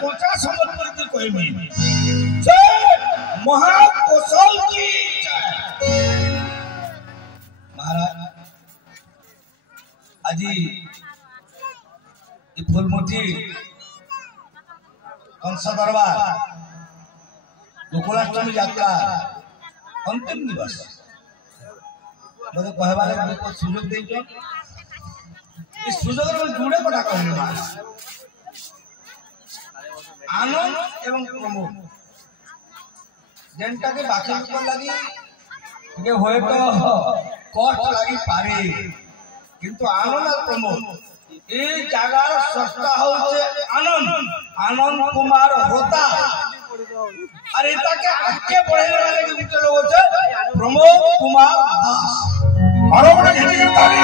कोचा संबंध की कोई नहीं जय महाकौशल की जय। महाराज अजी फुलमुठी कंस दरबार गोकुलाष्टमी यात्रा अंतिम दिवस मतलब कहवाले को सुयोग देइयो इस सुयोग में जुड़े बड़ा कहले आनंद एवं प्रमोद जेंटा के बाकी ऊपर लगी के होए तो कष्ट लगी पारे किंतु आनंद और प्रमोद ए जगार सस्ता होचे आनंद आनंद कुमार होता अरे के आगे बढ़े वाले के दूसरे लोग होचे प्रमोद कुमार दास और बड़े घटी के ताली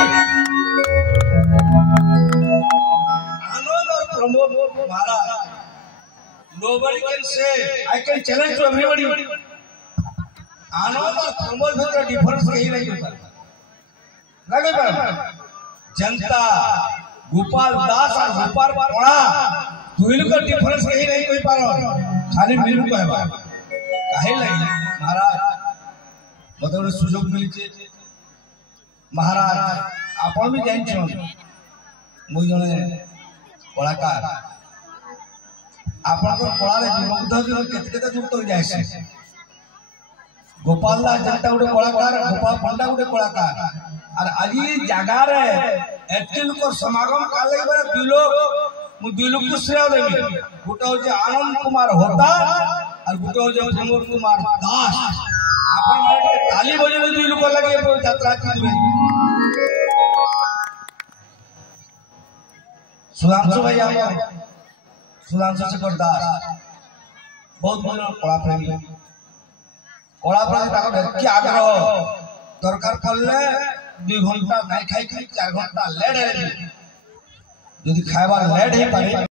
आनंद और प्रमोद महाराज nobody can say I can challenge to everybody आनंद और प्रमोद में डिफरेंस कहीं नहीं होता लगे पर जनता गोपाल दास और गोपाल पड़ा दोनों का डिफरेंस कहीं नहीं कोई पारो खाली मिलू को है बात काहे लगी महाराज मतलब सुयोग मिली छे महाराज आपण भी जान छो मु जने कलाकार आपण को कला रे विमुग्ध जो केते केते जुक्त हो जाय से गोपाल दास जनता गुटे कलाकार गोपाल पंडा गुटे कलाकार और आज जगह रे एक्चुअल को समागम काले बरे दुई लोग को श्रेय देबी गोटे हो आनंद कुमार होता और गोटे हो प्रमोद कुमार दास आपन माने ताली बजे दुई लोग लगे यात्रा की सुधांशु भाई आप सुधांशु शेखर दास बहुत बड़ा कला प्रेमी ताको आग्रह दरकार पड़ले 2 घंटा नहीं खाई 4 घंटा लेट है यदि खाइबार लेट ही पारे